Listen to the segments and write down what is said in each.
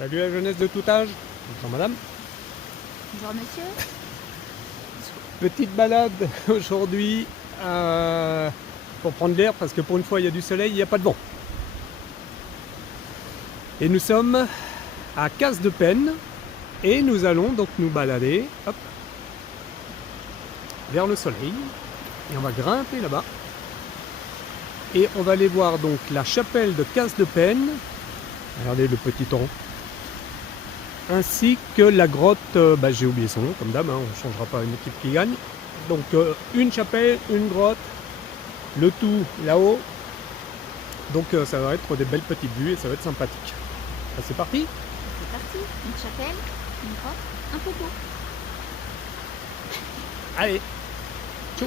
Salut la jeunesse de tout âge. Bonjour madame. Bonjour monsieur. Petite balade aujourd'hui pour prendre l'air parce que pour une fois il y a du soleil, il n'y a pas de vent. Et nous sommes à Casse-de-Pène et nous allons donc nous balader hop, vers le soleil et on va grimper là-bas. Et on va aller voir donc la chapelle de Casse-de-Pène. Regardez le petit torrent. Ainsi que la grotte, j'ai oublié son nom comme d'hab, hein, on ne changera pas une équipe qui gagne. Donc une chapelle, une grotte, le tout là-haut. Donc ça va être des belles petites vues et ça va être sympathique. Ah, c'est parti? C'est parti. Une chapelle, une grotte, un popo. Allez, tchou.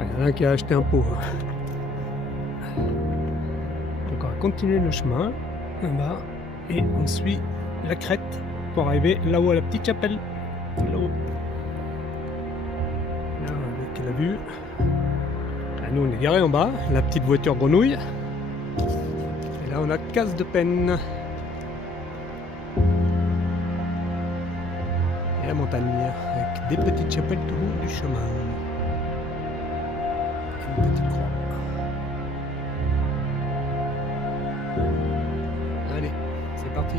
Il y en a un qui a acheté un pot. Donc on va continuer le chemin là-bas et on suit la crête pour arriver là-haut à la petite chapelle. Là-haut. Là avec la vue. Là, nous on est garé en bas, la petite voiture grenouille. Et là on a Casse-de-Pène. Et la montagne avec des petites chapelles tout au bout du chemin. Une petite croix. Allez, c'est parti.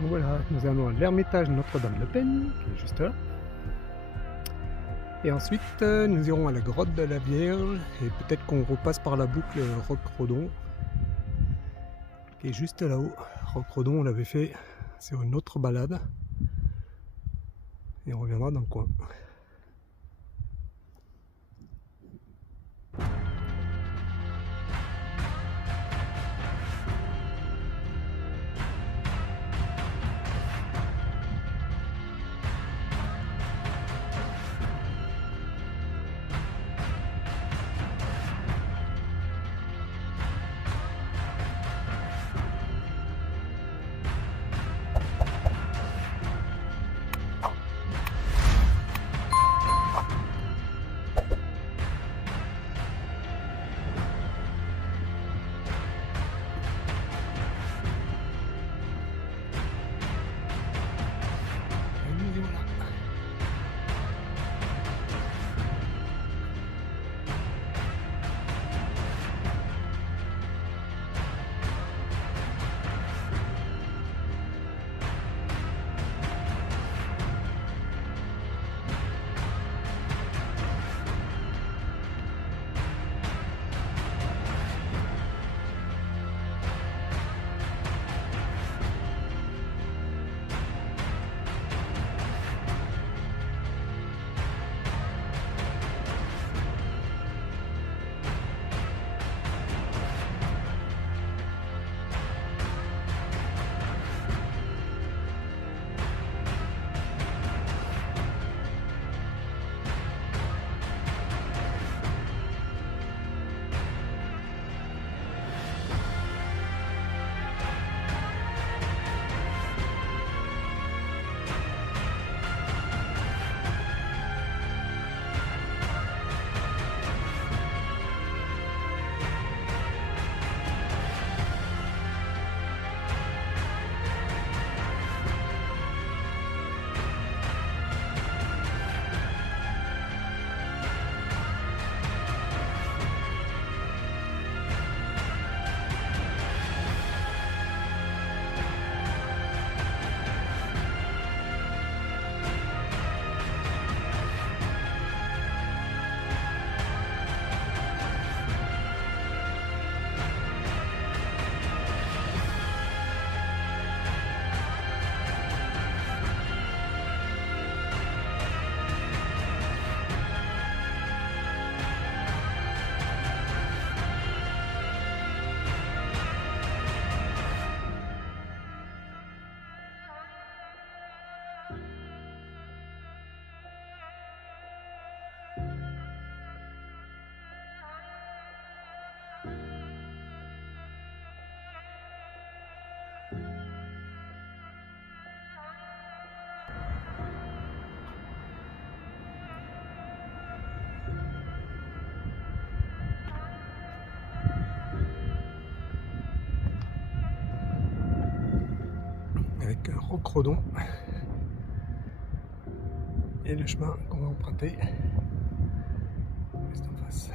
Donc voilà, nous allons à l'ermitage Notre-Dame-de-Pène, qui est juste là. Et ensuite, nous irons à la grotte de la Vierge, et peut-être qu'on repasse par la boucle Roc-Redon, qui est juste là-haut. Roc-Redon, on l'avait fait sur une autre balade, et on reviendra dans le coin. avec Rocredon et le chemin qu'on va emprunter juste en face.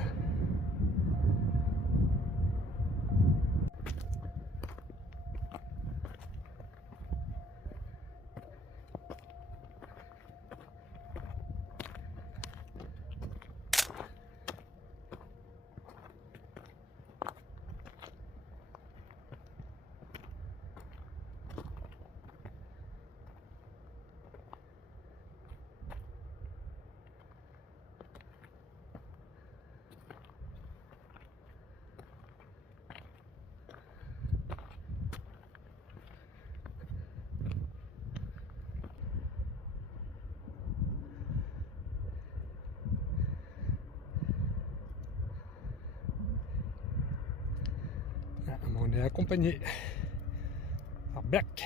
On est accompagné par Berk.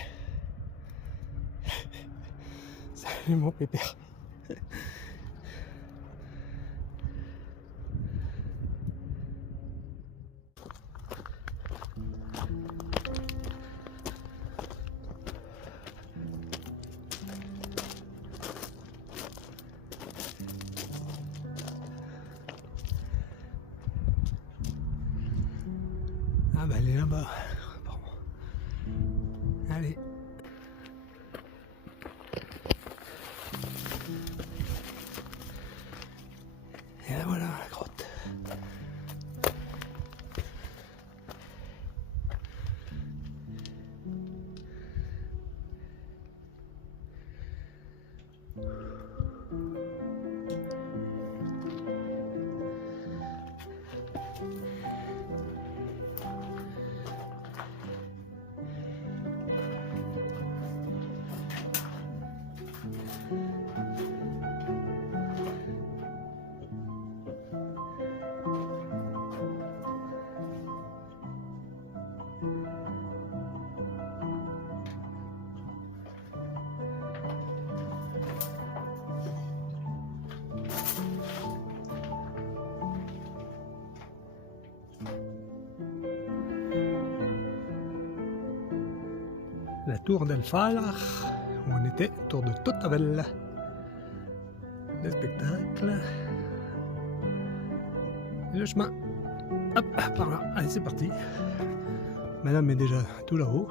Salut mon pépère. Ah bah elle est là-bas. Bon. Allez. Et là voilà la grotte. La tour d'Elfar, où on était, tour de Totavel. Le spectacle. Et le chemin. Hop, par là. Allez, c'est parti. Madame est déjà tout là-haut.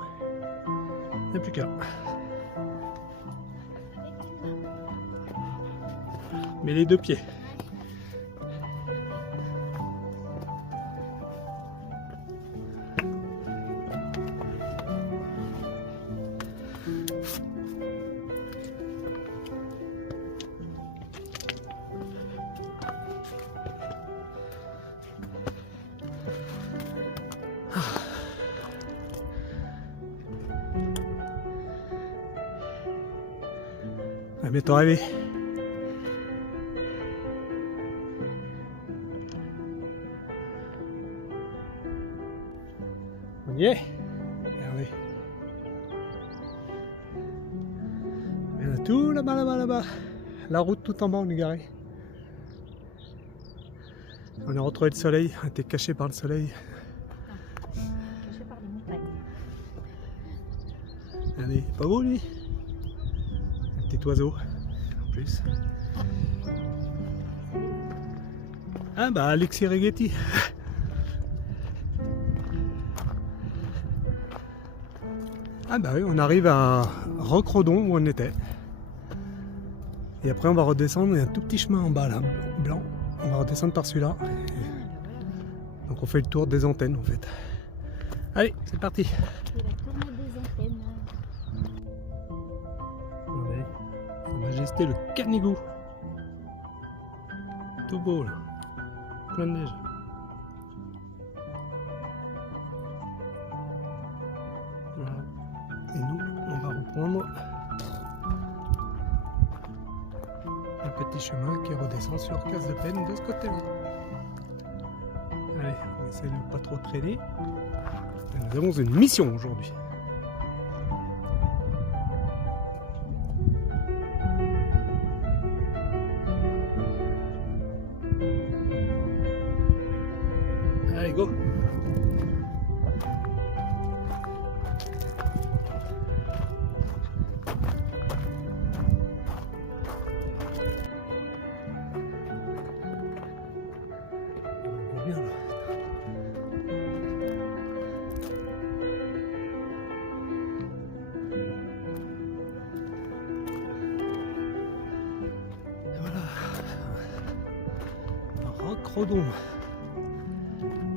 Il n'y a plus qu'à. Mais les deux pieds. À bientôt arrivé. On y est. Regardez. Il y en a tout là-bas, là-bas, là-bas. La route tout en bas, on est garé. On a retrouvé le soleil, on était caché par le soleil. Caché par les montagnes. Regardez, pas beau lui? Un petit oiseau en plus. Ah bah Alexis Righetti. Ah bah oui, on arrive à Rocredon où on était. Et après on va redescendre, il y a un tout petit chemin en bas là, blanc. On va redescendre par celui-là. Donc on fait le tour des antennes en fait. Allez, c'est parti. C'est la tournée des antennes. Regardez, Sa Majesté le Canigou. Tout beau là. Plein de neige. Voilà. Et nous, on va reprendre un petit chemin qui redescend sur Casse de Peine de ce côté-là. Allez, on essaie de ne pas trop traîner. Et nous avons une mission aujourd'hui. Allez, go! Crodon,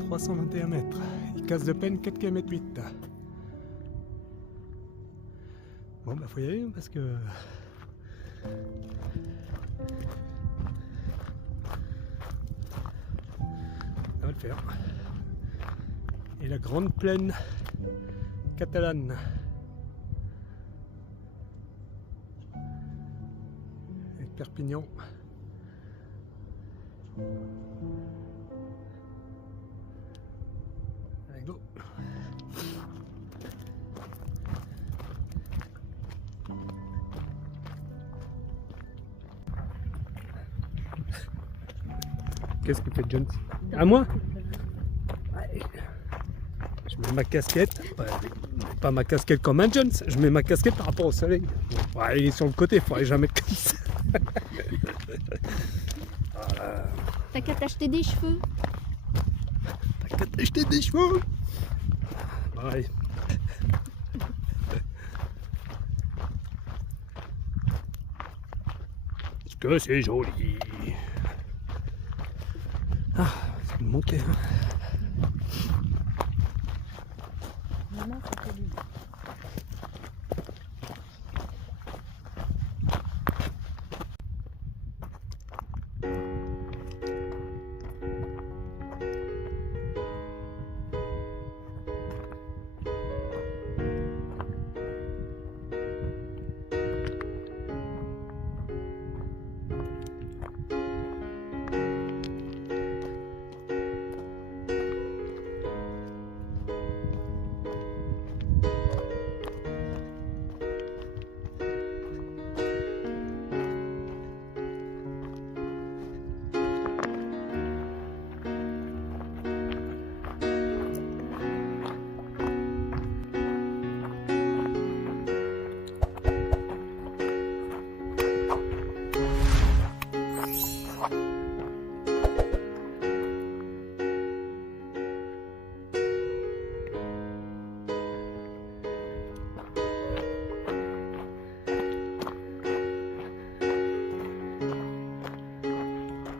321 mètres. Casse de peine 4 km 8. Bon bah faut y aller parce que ça va le faire. Et la grande plaine catalane. Avec Perpignan. Allez, go. Qu'est-ce que fait John? À moi? Ouais. Je mets ma casquette, pas ma casquette comme un Jones, je mets ma casquette par rapport au soleil. Ouais, il est sur le côté, il faudrait jamais mettre comme ça. Voilà. T'as qu'à t'acheter des cheveux. T'as qu'à t'acheter des cheveux. Ouais. Parce que c'est joli. Ah, ça me manquait. Maman, ça fait du bien.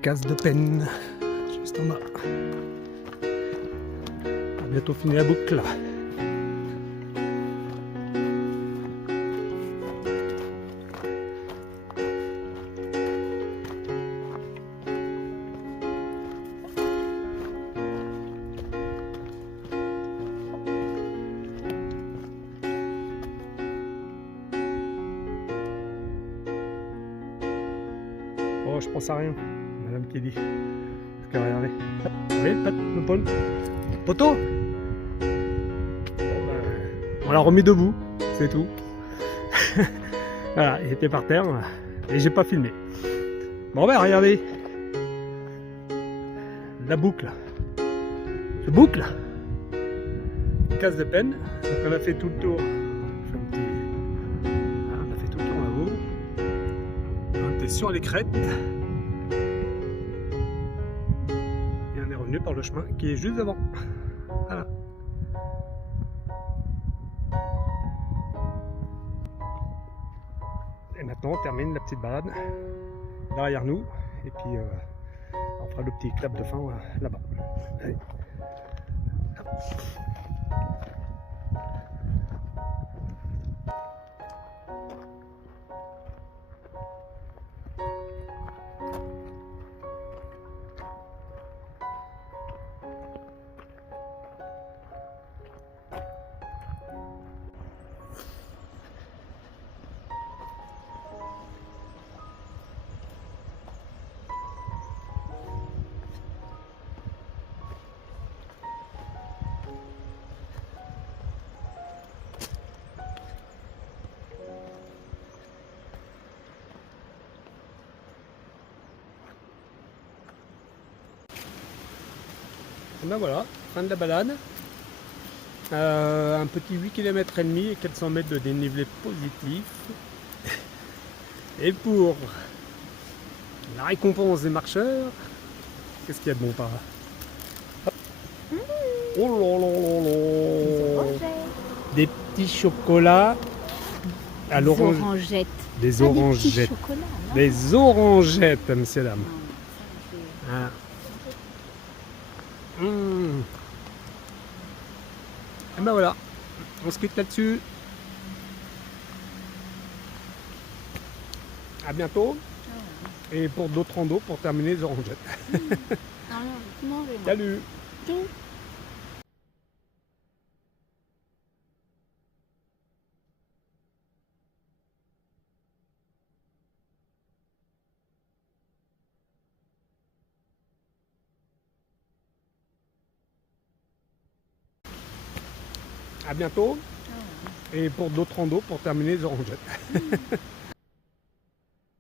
Casse de peine, juste en bas. On a bientôt fini la boucle là. Oh, je pense à rien. Madame qui dit. Parce que regardez. Allez, pat, le pôle. Poteau. Bon, on l'a remis debout, c'est tout. Voilà, il était par terre et j'ai pas filmé. Bon ben regardez. La boucle. Je boucle. Casse de peine. Donc on a fait tout le tour. Voilà, on a fait tout le tour là-haut. On était sur les crêtes. Par le chemin qui est juste devant. Voilà. Et maintenant on termine la petite balade derrière nous et puis on fera le petit clap de fin là-bas. Allez. Et ben voilà, fin de la balade. Un petit 8 km et demi et 400 mètres de dénivelé positif. Et pour la récompense des marcheurs, qu'est-ce qu'il y a de bon par là? Oh là là là là. Des petits chocolats à l'orange. Orangettes. Des Pas des petits orangettes. chocolats, non. Des orangettes, messieurs dames. Non, ça, Ah. Mmh. Et ben voilà, on se quitte là-dessus. À bientôt. Et pour d'autres randos pour terminer les orangettes. Non, non, j'ai tout mangé, moi. Salut. Tout. À bientôt. Et pour d'autres randos pour terminer les orangettes.